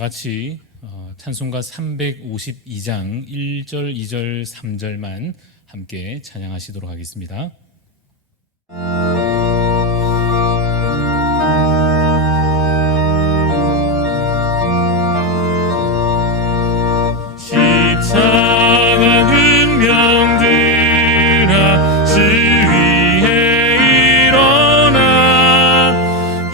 같이 찬송가 352장 1절, 2절, 3절만 함께 찬양하시도록 하겠습니다. 십자가 은병들아 주 위에 일어나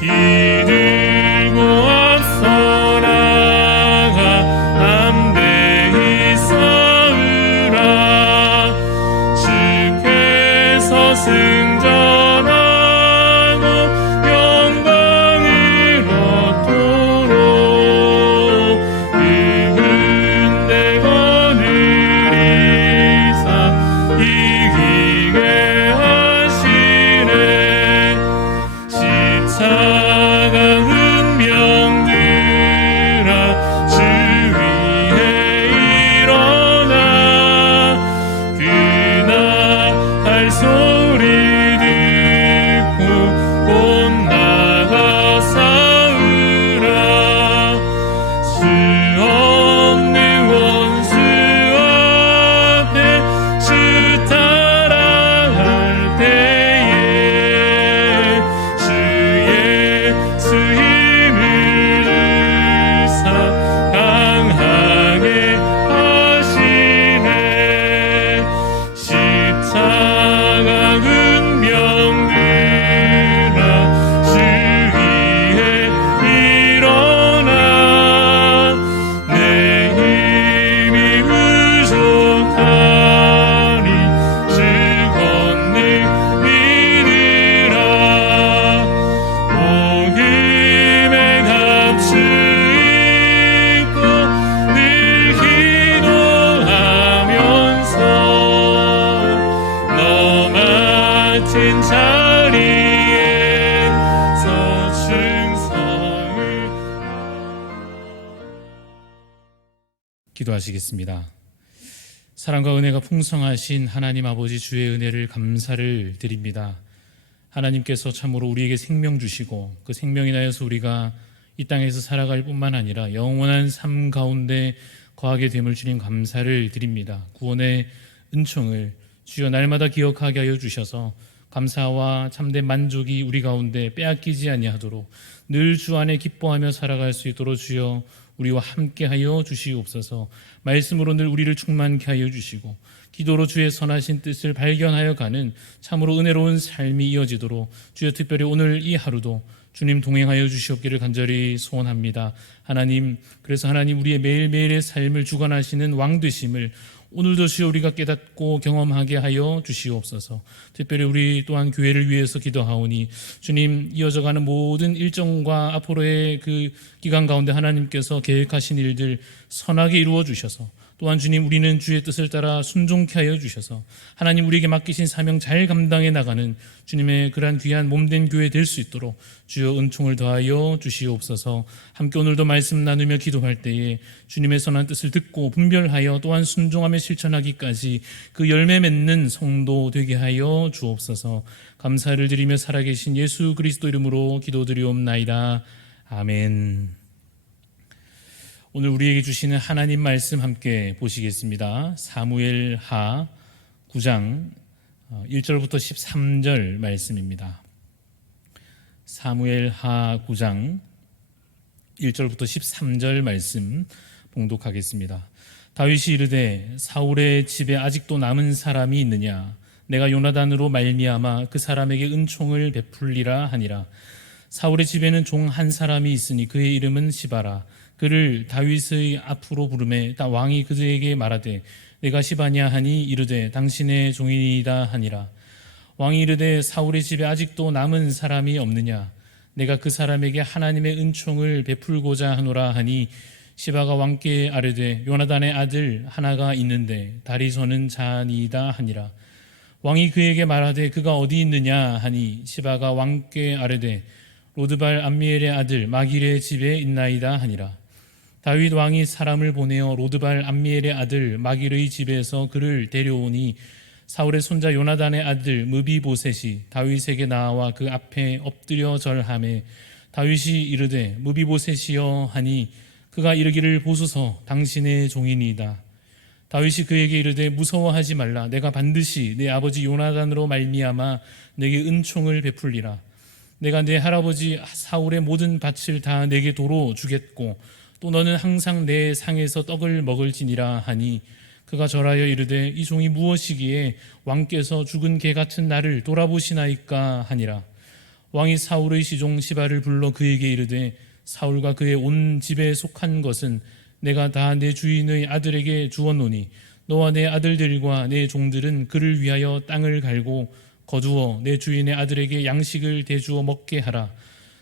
기들고 앞서 나가 담대히 싸우라. 주께서 승전하고 영광을 얻도록 그분의 권을 이사 이기게 하시네. 십자가 은병들아 주 위에 일어나 그날 소리 듣고 곧 나가 싸우라. 수 없는 원수 앞에 주 따라갈 때에 주 예수 힘을 주사 강하게 하시네. 십자가 은병들아 주 위에 일어나 내 힘이 부족하니 주 권능 믿으라. 복음의 감추 입고 늘 기도하면서 너 맡은 자리에서 충성을 기도하시겠습니다. 사랑과 은혜가 풍성하신 하나님 아버지, 주의 은혜를 감사를 드립니다. 하나님께서 참으로 우리에게 생명 주시고 그 생명이 나여서 우리가 이 땅에서 살아갈 뿐만 아니라 영원한 삶 가운데 거하게 됨을 주님 감사를 드립니다. 구원의 은총을 주여 날마다 기억하게 하여 주셔서 감사와 참된 만족이 우리 가운데 빼앗기지 아니하도록 늘 주 안에 기뻐하며 살아갈 수 있도록 주여 우리와 함께하여 주시옵소서. 말씀으로 늘 우리를 충만케 하여 주시고 기도로 주의 선하신 뜻을 발견하여 가는 참으로 은혜로운 삶이 이어지도록 주여 특별히 오늘 이 하루도 주님 동행하여 주시옵기를 간절히 소원합니다. 하나님, 그래서 하나님 우리의 매일매일의 삶을 주관하시는 왕 되심을 오늘도 주여 우리가 깨닫고 경험하게 하여 주시옵소서. 특별히 우리 또한 교회를 위해서 기도하오니 주님 이어져가는 모든 일정과 앞으로의 그 기간 가운데 하나님께서 계획하신 일들 선하게 이루어 주셔서 또한 주님 우리는 주의 뜻을 따라 순종케 하여 주셔서 하나님 우리에게 맡기신 사명 잘 감당해 나가는 주님의 그러한 귀한 몸된 교회 될 수 있도록 주여 은총을 더하여 주시옵소서. 함께 오늘도 말씀 나누며 기도할 때에 주님의 선한 뜻을 듣고 분별하여 또한 순종하며 실천하기까지 그 열매 맺는 성도 되게 하여 주옵소서. 감사를 드리며 살아계신 예수 그리스도 이름으로 기도드리옵나이다. 아멘. 오늘 우리에게 주시는 하나님 말씀 함께 보시겠습니다. 사무엘하 9장 1절부터 13절 말씀입니다. 사무엘하 9장 1절부터 13절 말씀 봉독하겠습니다. 다윗이 이르되 사울의 집에 아직도 남은 사람이 있느냐? 내가 요나단으로 말미암아 그 사람에게 은총을 베풀리라 하니라. 사울의 집에는 종 한 사람이 있으니 그의 이름은 시바라. 그를 다윗의 앞으로 부르매 왕이 그에게 말하되 내가 시바냐 하니 이르되 당신의 종이니이다 하니라. 왕이 이르되 사울의 집에 아직도 남은 사람이 없느냐? 내가 그 사람에게 하나님의 은총을 베풀고자 하노라 하니 시바가 왕께 아뢰되 요나단의 아들 하나가 있는데 다리서는 자니이다 하니라. 왕이 그에게 말하되 그가 어디 있느냐 하니 시바가 왕께 아뢰되 로드발 암미엘의 아들 마길의 집에 있나이다 하니라. 다윗 왕이 사람을 보내어 로드발 암미엘의 아들 마길의 집에서 그를 데려오니 사울의 손자 요나단의 아들 무비보셋이 다윗에게 나와 그 앞에 엎드려 절하매 다윗이 이르되 무비보셋이여 하니 그가 이르기를 보소서 당신의 종이니이다. 다윗이 그에게 이르되 무서워하지 말라. 내가 반드시 내 아버지 요나단으로 말미암아 내게 은총을 베풀리라. 내가 내 할아버지 사울의 모든 밭을 다 내게 도로 주겠고 또 너는 항상 내 상에서 떡을 먹을지니라 하니 그가 절하여 이르되 이 종이 무엇이기에 왕께서 죽은 개 같은 나를 돌아보시나이까 하니라. 왕이 사울의 시종 시바를 불러 그에게 이르되 사울과 그의 온 집에 속한 것은 내가 다 내 주인의 아들에게 주었노니 너와 내 아들들과 내 종들은 그를 위하여 땅을 갈고 거두어 내 주인의 아들에게 양식을 대주어 먹게 하라.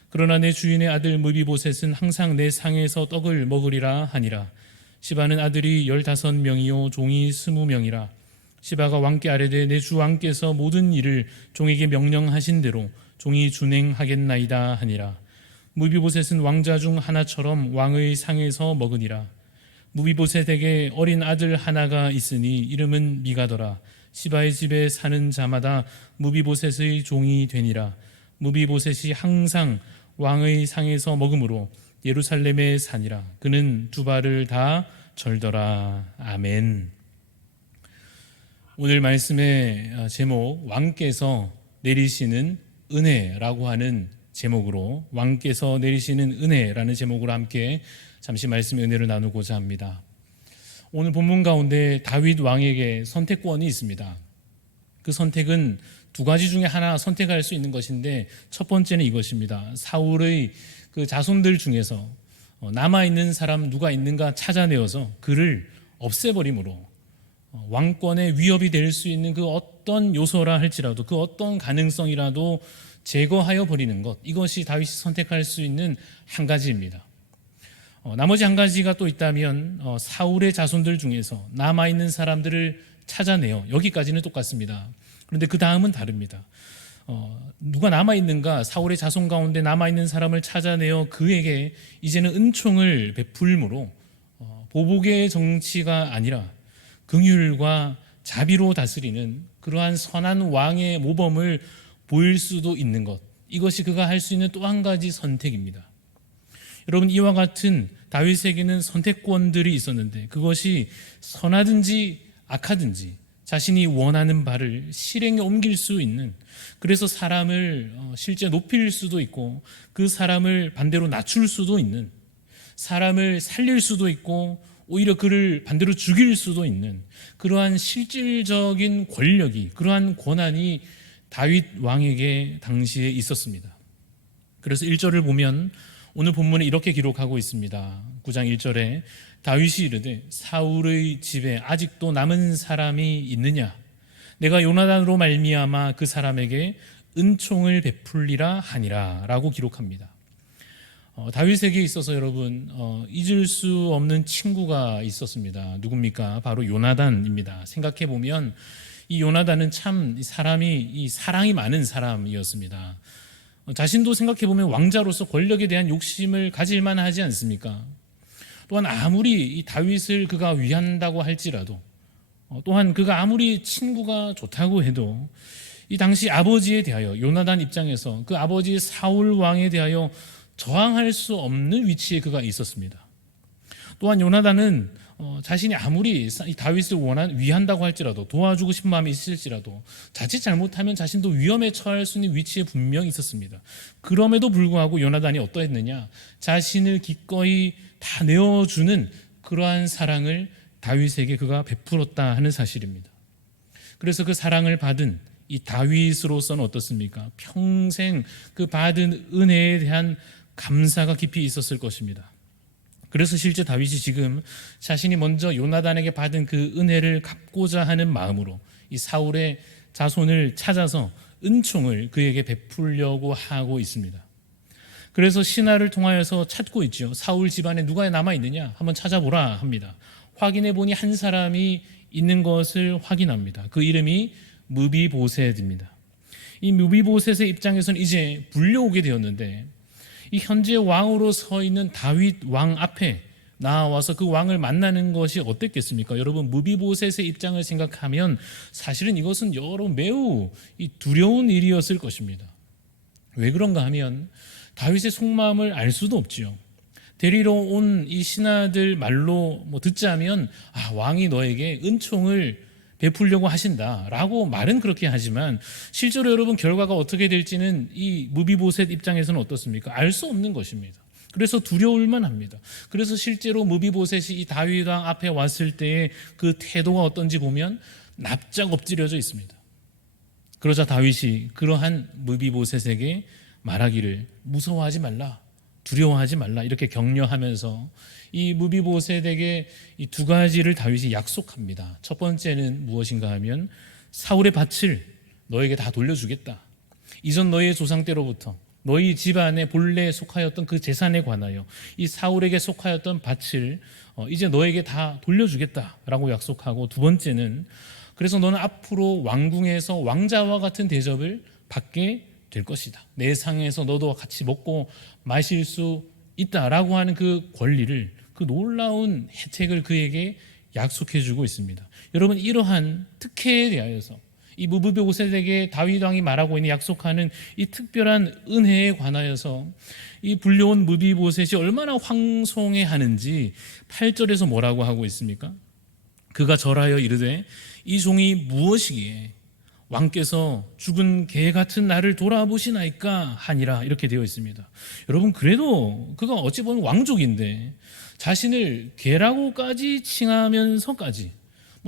그러나 내 주인의 아들 무비보셋은 항상 내 상에서 떡을 먹으리라 하니라. 시바는 아들이 15명이요 종이 20명이라. 시바가 왕께 아뢰되 내 주 왕께서 모든 일을 종에게 명령하신 대로 종이 준행하겠나이다 하니라. 무비보셋은 왕자 중 하나처럼 왕의 상에서 먹으니라. 무비보셋에게 어린 아들 하나가 있으니 이름은 미가더라. 시바의 집에 사는 자마다 무비보셋의 종이 되니라. 무비보셋이 항상 왕의 상에서 먹으므로 예루살렘에 사니라. 그는 두 발을 다 절더라. 아멘. 오늘 말씀의 제목, 왕께서 내리시는 은혜라고 하는 제목으로, 왕께서 내리시는 은혜라는 제목으로 함께 잠시 말씀의 은혜를 나누고자 합니다. 오늘 본문 가운데 다윗 왕에게 선택권이 있습니다. 그 선택은 두 가지 중에 하나 선택할 수 있는 것인데, 첫 번째는 이것입니다. 사울의 그 자손들 중에서 남아있는 사람 누가 있는가 찾아내어서 그를 없애버림으로 왕권의 위협이 될 수 있는 그 어떤 요소라 할지라도, 그 어떤 가능성이라도 제거하여 버리는 것, 이것이 다윗이 선택할 수 있는 한 가지입니다. 나머지 한 가지가 또 있다면 사울의 자손들 중에서 남아있는 사람들을 찾아내요. 여기까지는 똑같습니다. 그런데 그 다음은 다릅니다. 누가 남아있는가, 사울의 자손 가운데 남아있는 사람을 찾아내어 그에게 이제는 은총을 베풀므로 보복의 정치가 아니라 긍휼과 자비로 다스리는 그러한 선한 왕의 모범을 보일 수도 있는 것, 이것이 그가 할 수 있는 또 한 가지 선택입니다. 여러분, 이와 같은 다윗에게는 선택권들이 있었는데 그것이 선하든지 악하든지 자신이 원하는 바를 실행에 옮길 수 있는, 그래서 사람을 실제 높일 수도 있고 그 사람을 반대로 낮출 수도 있는, 사람을 살릴 수도 있고 오히려 그를 반대로 죽일 수도 있는 그러한 실질적인 권력이, 그러한 권한이 다윗 왕에게 당시에 있었습니다. 그래서 1절을 보면 오늘 본문에 이렇게 기록하고 있습니다. 9장 1절에 다윗이 이르되 사울의 집에 아직도 남은 사람이 있느냐? 내가 요나단으로 말미암아 그 사람에게 은총을 베풀리라 하니라 라고 기록합니다. 다윗에게 있어서 여러분 잊을 수 없는 친구가 있었습니다. 누굽니까? 바로 요나단입니다. 생각해보면 이 요나단은 참 사람이 사랑이 많은 사람이었습니다. 자신도 생각해보면 왕자로서 권력에 대한 욕심을 가질 만하지 않습니까? 또한 아무리 이 다윗을 그가 위한다고 할지라도, 또한 그가 아무리 친구가 좋다고 해도 이 당시 아버지에 대하여, 요나단 입장에서 그 아버지 사울 왕에 대하여 저항할 수 없는 위치에 그가 있었습니다. 또한 요나단은 자신이 아무리 다윗을 위한다고 할지라도, 도와주고 싶은 마음이 있을지라도 자칫 잘못하면 자신도 위험에 처할 수 있는 위치에 분명히 있었습니다. 그럼에도 불구하고 요나단이 어떠했느냐? 자신을 기꺼이 다 내어주는 그러한 사랑을 다윗에게 그가 베풀었다 하는 사실입니다. 그래서 그 사랑을 받은 이 다윗으로서는 어떻습니까? 평생 그 받은 은혜에 대한 감사가 깊이 있었을 것입니다. 그래서 실제 다윗이 지금 자신이 먼저 요나단에게 받은 그 은혜를 갚고자 하는 마음으로 이 사울의 자손을 찾아서 은총을 그에게 베풀려고 하고 있습니다. 그래서 신하를 통하여서 찾고 있죠. 사울 집안에 누가 남아있느냐 한번 찾아보라 합니다. 확인해 보니 한 사람이 있는 것을 확인합니다. 그 이름이 무비보셋입니다. 이 무비보셋의 입장에서는 이제 불려오게 되었는데, 이 현재 왕으로 서 있는 다윗 왕 앞에 나와서 그 왕을 만나는 것이 어땠겠습니까? 여러분, 무비보셋의 입장을 생각하면 사실은 이것은 여러분 매우 두려운 일이었을 것입니다. 왜 그런가 하면 다윗의 속마음을 알 수도 없지요. 데리러 온 이 신하들 말로 듣자면 왕이 너에게 은총을 베풀려고 하신다라고 말은 그렇게 하지만 실제로 여러분 결과가 어떻게 될지는 이 무비보셋 입장에서는 어떻습니까? 알 수 없는 것입니다. 그래서 두려울만 합니다. 그래서 실제로 무비보셋이 이 다윗 왕 앞에 왔을 때의 그 태도가 어떤지 보면 납작 엎드려져 있습니다. 그러자 다윗이 그러한 무비보셋에게 말하기를 무서워하지 말라, 두려워하지 말라 이렇게 격려하면서 이 무비보셋에게 이 두 가지를 다윗이 약속합니다. 첫 번째는 무엇인가 하면 사울의 밭을 너에게 다 돌려주겠다. 이전 너희의 조상 때로부터 너희 집안에 본래 속하였던 그 재산에 관하여 이 사울에게 속하였던 밭을 이제 너에게 다 돌려주겠다라고 약속하고, 두 번째는 그래서 너는 앞으로 왕궁에서 왕자와 같은 대접을 받게 될 것이다. 내 상에서 너도 같이 먹고 마실 수 있다라고 하는 그 권리를, 그 놀라운 혜택을 그에게 약속해 주고 있습니다. 여러분, 이러한 특혜에 대하여서 이 무비보셋에게 다윗 왕이 말하고 있는 약속하는 이 특별한 은혜에 관하여서 이 불려온 무비보셋이 얼마나 황송해하는지 8절에서 뭐라고 하고 있습니까? 그가 절하여 이르되 이 종이 무엇이기에 왕께서 죽은 개 같은 나를 돌아보시나이까 하니라, 이렇게 되어 있습니다. 여러분, 그래도 그가 어찌 보면 왕족인데 자신을 개라고까지 칭하면서까지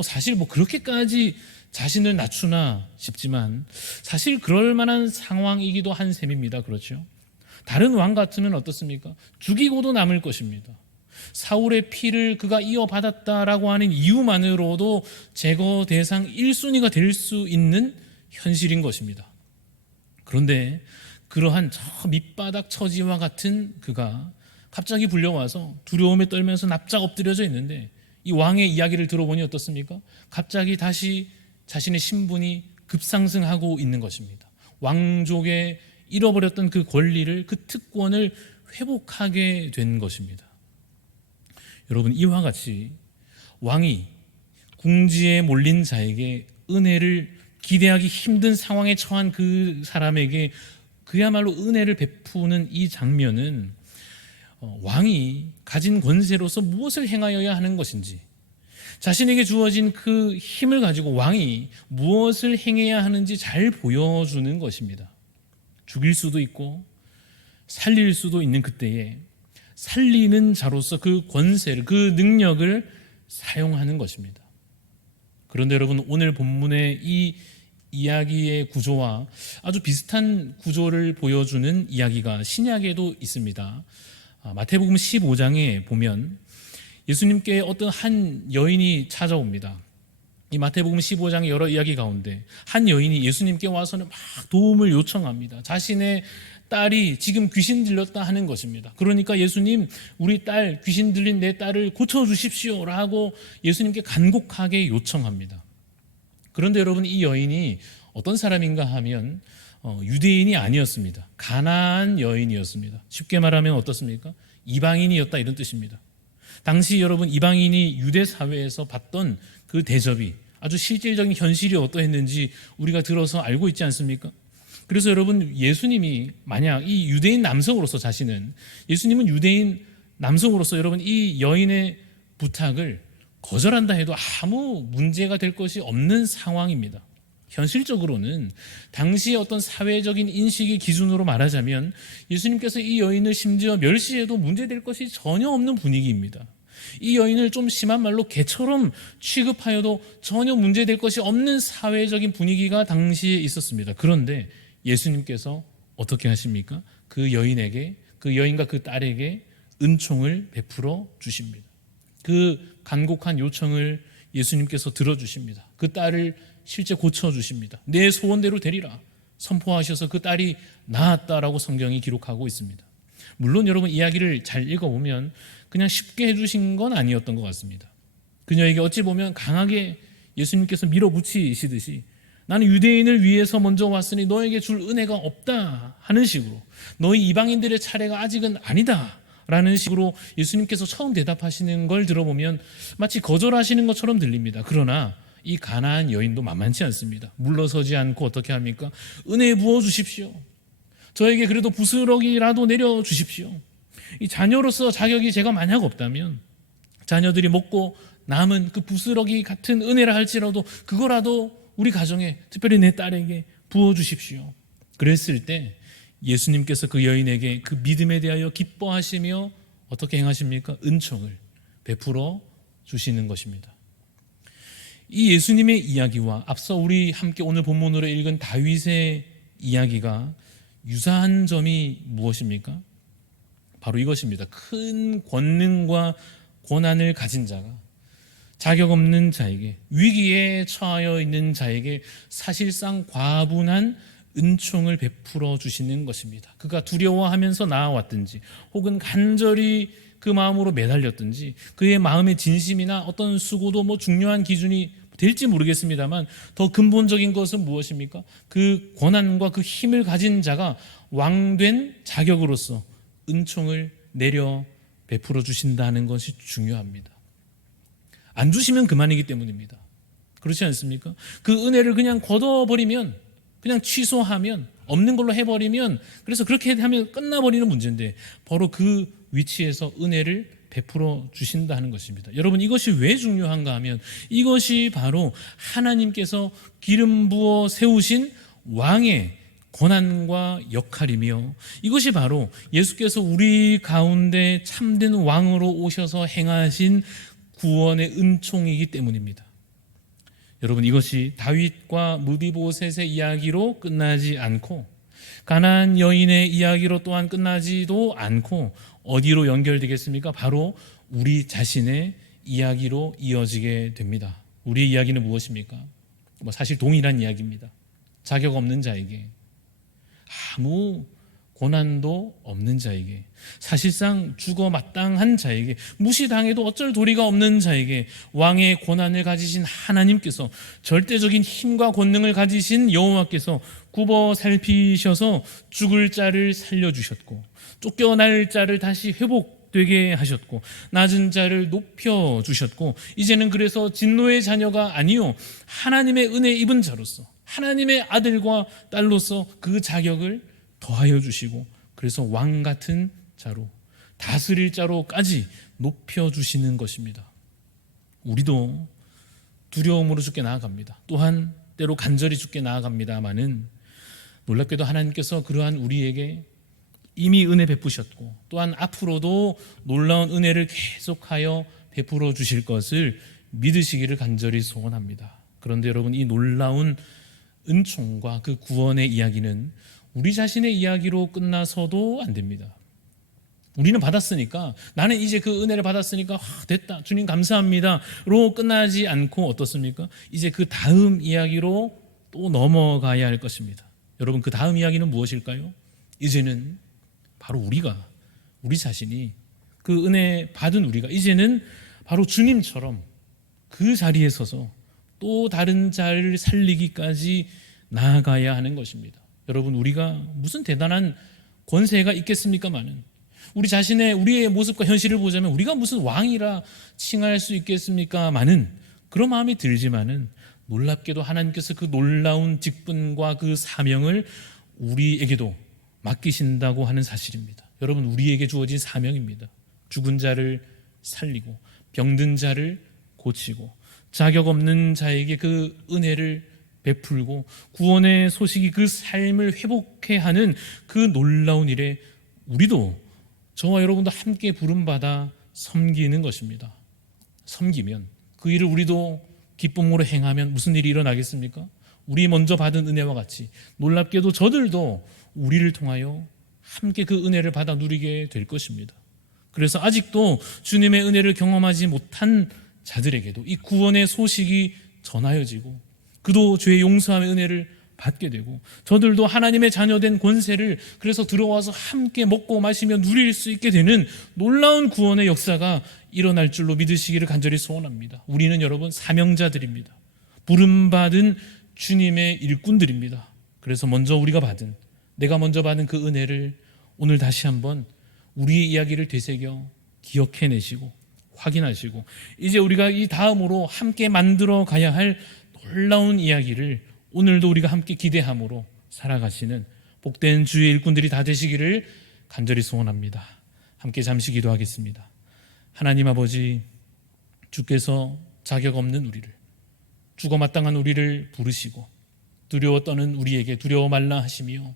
사실 그렇게까지 자신을 낮추나 싶지만 사실 그럴 만한 상황이기도 한 셈입니다. 그렇죠? 다른 왕 같으면 어떻습니까? 죽이고도 남을 것입니다. 사울의 피를 그가 이어받았다라고 하는 이유만으로도 제거 대상 1순위가 될 수 있는 현실인 것입니다. 그런데 그러한 저 밑바닥 처지와 같은 그가 갑자기 불려와서 두려움에 떨면서 납작 엎드려져 있는데 이 왕의 이야기를 들어보니 어떻습니까? 갑자기 다시 자신의 신분이 급상승하고 있는 것입니다. 왕족의 잃어버렸던 그 권리를, 그 특권을 회복하게 된 것입니다. 여러분, 이와 같이 왕이 궁지에 몰린 자에게 은혜를 기대하기 힘든 상황에 처한 그 사람에게 그야말로 은혜를 베푸는 이 장면은 왕이 가진 권세로서 무엇을 행하여야 하는 것인지, 자신에게 주어진 그 힘을 가지고 왕이 무엇을 행해야 하는지 잘 보여주는 것입니다. 죽일 수도 있고 살릴 수도 있는 그때에 살리는 자로서 그 권세를, 그 능력을 사용하는 것입니다. 그런데 여러분, 오늘 본문의 이 이야기의 구조와 아주 비슷한 구조를 보여주는 이야기가 신약에도 있습니다. 마태복음 15장에 보면 예수님께 어떤 한 여인이 찾아옵니다. 이 마태복음 15장의 여러 이야기 가운데 한 여인이 예수님께 와서는 막 도움을 요청합니다. 자신의 딸이 지금 귀신 들렸다 하는 것입니다. 그러니까 예수님, 우리 딸, 귀신 들린 내 딸을 고쳐주십시오 라고 예수님께 간곡하게 요청합니다. 그런데 여러분, 이 여인이 어떤 사람인가 하면 유대인이 아니었습니다. 가나안 여인이었습니다. 쉽게 말하면 어떻습니까? 이방인이었다, 이런 뜻입니다. 당시 여러분, 이방인이 유대 사회에서 받던 그 대접이 아주 실질적인 현실이 어떠했는지 우리가 들어서 알고 있지 않습니까? 그래서 여러분, 예수님이 만약 이 유대인 남성으로서 예수님은 유대인 남성으로서 여러분 이 여인의 부탁을 거절한다 해도 아무 문제가 될 것이 없는 상황입니다. 현실적으로는 당시의 어떤 사회적인 인식의 기준으로 말하자면 예수님께서 이 여인을 심지어 멸시해도 문제될 것이 전혀 없는 분위기입니다. 이 여인을 좀 심한 말로 개처럼 취급하여도 전혀 문제될 것이 없는 사회적인 분위기가 당시에 있었습니다. 그런데 예수님께서 어떻게 하십니까? 그 여인에게, 그 여인과 그 딸에게 은총을 베풀어 주십니다. 그 간곡한 요청을 예수님께서 들어주십니다. 그 딸을 실제 고쳐주십니다. 내 소원대로 되리라 선포하셔서 그 딸이 나았다라고 성경이 기록하고 있습니다. 물론 여러분, 이야기를 잘 읽어보면 그냥 쉽게 해주신 건 아니었던 것 같습니다. 그녀에게 어찌 보면 강하게 예수님께서 밀어붙이시듯이 나는 유대인을 위해서 먼저 왔으니 너에게 줄 은혜가 없다 하는 식으로, 너희 이방인들의 차례가 아직은 아니다 라는 식으로 예수님께서 처음 대답하시는 걸 들어보면 마치 거절하시는 것처럼 들립니다. 그러나 이 가나안 여인도 만만치 않습니다. 물러서지 않고 어떻게 합니까? 은혜 부어주십시오. 저에게 그래도 부스러기라도 내려주십시오. 이 자녀로서 자격이 제가 만약 없다면 자녀들이 먹고 남은 그 부스러기 같은 은혜라 할지라도 그거라도 우리 가정에, 특별히 내 딸에게 부어주십시오. 그랬을 때 예수님께서 그 여인에게 그 믿음에 대하여 기뻐하시며 어떻게 행하십니까? 은총을 베풀어 주시는 것입니다. 이 예수님의 이야기와 앞서 우리 함께 오늘 본문으로 읽은 다윗의 이야기가 유사한 점이 무엇입니까? 바로 이것입니다. 큰 권능과 고난을 가진 자가 자격 없는 자에게, 위기에 처하여 있는 자에게 사실상 과분한 은총을 베풀어 주시는 것입니다. 그가 두려워하면서 나아왔든지 혹은 간절히 그 마음으로 매달렸든지 그의 마음의 진심이나 어떤 수고도 중요한 기준이 될지 모르겠습니다만 더 근본적인 것은 무엇입니까? 그 권한과 그 힘을 가진 자가 왕된 자격으로서 은총을 내려 베풀어 주신다는 것이 중요합니다. 안 주시면 그만이기 때문입니다. 그렇지 않습니까? 그 은혜를 그냥 걷어버리면, 그냥 취소하면, 없는 걸로 해버리면, 그래서 그렇게 하면 끝나버리는 문제인데 바로 그 위치에서 은혜를 베풀어 주신다는 것입니다. 여러분, 이것이 왜 중요한가 하면 이것이 바로 하나님께서 기름 부어 세우신 왕의 권한과 역할이며 이것이 바로 예수께서 우리 가운데 참된 왕으로 오셔서 행하신 구원의 은총이기 때문입니다. 여러분, 이것이 다윗과 무비보셋의 이야기로 끝나지 않고 가나안 여인의 이야기로 또한 끝나지도 않고 어디로 연결되겠습니까? 바로 우리 자신의 이야기로 이어지게 됩니다. 우리의 이야기는 무엇입니까? 사실 동일한 이야기입니다. 자격 없는 자에게, 아무 고난도 없는 자에게, 사실상 죽어 마땅한 자에게, 무시당해도 어쩔 도리가 없는 자에게 왕의 고난을 가지신 하나님께서, 절대적인 힘과 권능을 가지신 여호와께서 굽어 살피셔서 죽을 자를 살려주셨고 쫓겨날 자를 다시 회복되게 하셨고 낮은 자를 높여주셨고 이제는 그래서 진노의 자녀가 아니요 하나님의 은혜 입은 자로서, 하나님의 아들과 딸로서 그 자격을 더하여 주시고 그래서 왕 같은 자로, 다스릴 자로까지 높여주시는 것입니다. 우리도 두려움으로 죽게 나아갑니다. 또한 때로 간절히 죽게 나아갑니다마는 놀랍게도 하나님께서 그러한 우리에게 이미 은혜 베푸셨고 또한 앞으로도 놀라운 은혜를 계속하여 베풀어 주실 것을 믿으시기를 간절히 소원합니다. 그런데 여러분, 이 놀라운 은총과 그 구원의 이야기는 우리 자신의 이야기로 끝나서도 안 됩니다. 우리는 받았으니까, 나는 이제 그 은혜를 받았으니까 됐다, 주님 감사합니다로 끝나지 않고 어떻습니까? 이제 그 다음 이야기로 또 넘어가야 할 것입니다. 여러분, 그 다음 이야기는 무엇일까요? 이제는 바로 우리 자신이, 그 은혜 받은 우리가 이제는 바로 주님처럼 그 자리에 서서 또 다른 자를 살리기까지 나아가야 하는 것입니다. 여러분, 우리가 무슨 대단한 권세가 있겠습니까마는, 우리 자신의, 우리의 모습과 현실을 보자면 우리가 무슨 왕이라 칭할 수 있겠습니까마는, 그런 마음이 들지만은 놀랍게도 하나님께서 그 놀라운 직분과 그 사명을 우리에게도 맡기신다고 하는 사실입니다. 여러분, 우리에게 주어진 사명입니다. 죽은 자를 살리고 병든 자를 고치고 자격 없는 자에게 그 은혜를 베풀고 구원의 소식이 그 삶을 회복해 하는 그 놀라운 일에 우리도, 저와 여러분도 함께 부름받아 섬기는 것입니다. 섬기면, 그 일을 우리도 기쁨으로 행하면 무슨 일이 일어나겠습니까? 우리 먼저 받은 은혜와 같이 놀랍게도 저들도 우리를 통하여 함께 그 은혜를 받아 누리게 될 것입니다. 그래서 아직도 주님의 은혜를 경험하지 못한 자들에게도 이 구원의 소식이 전하여지고 그도 죄의 용서함의 은혜를 받게 되고 저들도 하나님의 자녀된 권세를 그래서 들어와서 함께 먹고 마시며 누릴 수 있게 되는 놀라운 구원의 역사가 일어날 줄로 믿으시기를 간절히 소원합니다. 우리는 여러분 사명자들입니다. 부름받은 주님의 일꾼들입니다. 그래서 내가 먼저 받은 그 은혜를 오늘 다시 한번 우리의 이야기를 되새겨 기억해내시고 확인하시고 이제 우리가 이 다음으로 함께 만들어 가야 할 놀라운 이야기를 오늘도 우리가 함께 기대함으로 살아가시는 복된 주의 일꾼들이 다 되시기를 간절히 소원합니다. 함께 잠시 기도하겠습니다. 하나님 아버지, 주께서 자격 없는 우리를, 죽어 마땅한 우리를 부르시고 두려워 떠는 우리에게 두려워 말라 하시며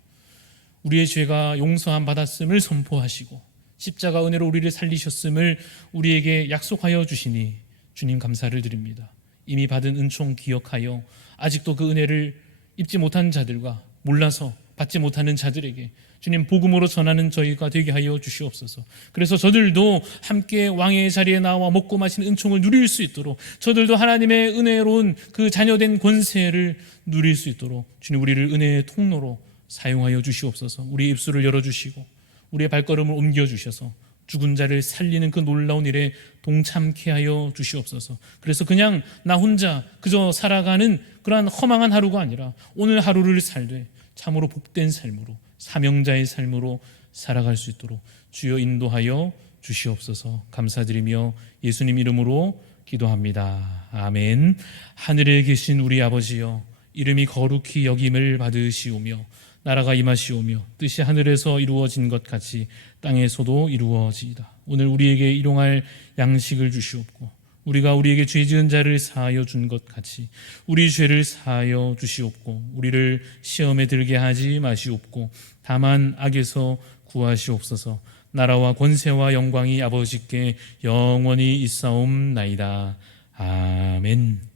우리의 죄가 용서함 받았음을 선포하시고 십자가 은혜로 우리를 살리셨음을 우리에게 약속하여 주시니 주님 감사를 드립니다. 이미 받은 은총 기억하여 아직도 그 은혜를 입지 못한 자들과 몰라서 받지 못하는 자들에게 주님 복음으로 전하는 저희가 되게 하여 주시옵소서. 그래서 저들도 함께 왕의 자리에 나와 먹고 마시는 은총을 누릴 수 있도록, 저들도 하나님의 은혜로운 그 자녀된 권세를 누릴 수 있도록 주님 우리를 은혜의 통로로 사용하여 주시옵소서. 우리의 입술을 열어주시고 우리의 발걸음을 옮겨주셔서 죽은 자를 살리는 그 놀라운 일에 동참케 하여 주시옵소서. 그래서 그냥 나 혼자 그저 살아가는 그러한 허망한 하루가 아니라 오늘 하루를 살되 참으로 복된 삶으로, 사명자의 삶으로 살아갈 수 있도록 주여 인도하여 주시옵소서. 감사드리며 예수님 이름으로 기도합니다. 아멘. 하늘에 계신 우리 아버지여, 이름이 거룩히 여김을 받으시오며 나라가 임하시오며 뜻이 하늘에서 이루어진 것 같이 땅에서도 이루어지이다. 오늘 우리에게 일용할 양식을 주시옵고 우리가 우리에게 죄 지은 자를 사하여 준 것 같이 우리 죄를 사하여 주시옵고 우리를 시험에 들게 하지 마시옵고 다만 악에서 구하시옵소서. 나라와 권세와 영광이 아버지께 영원히 있사옵나이다. 아멘.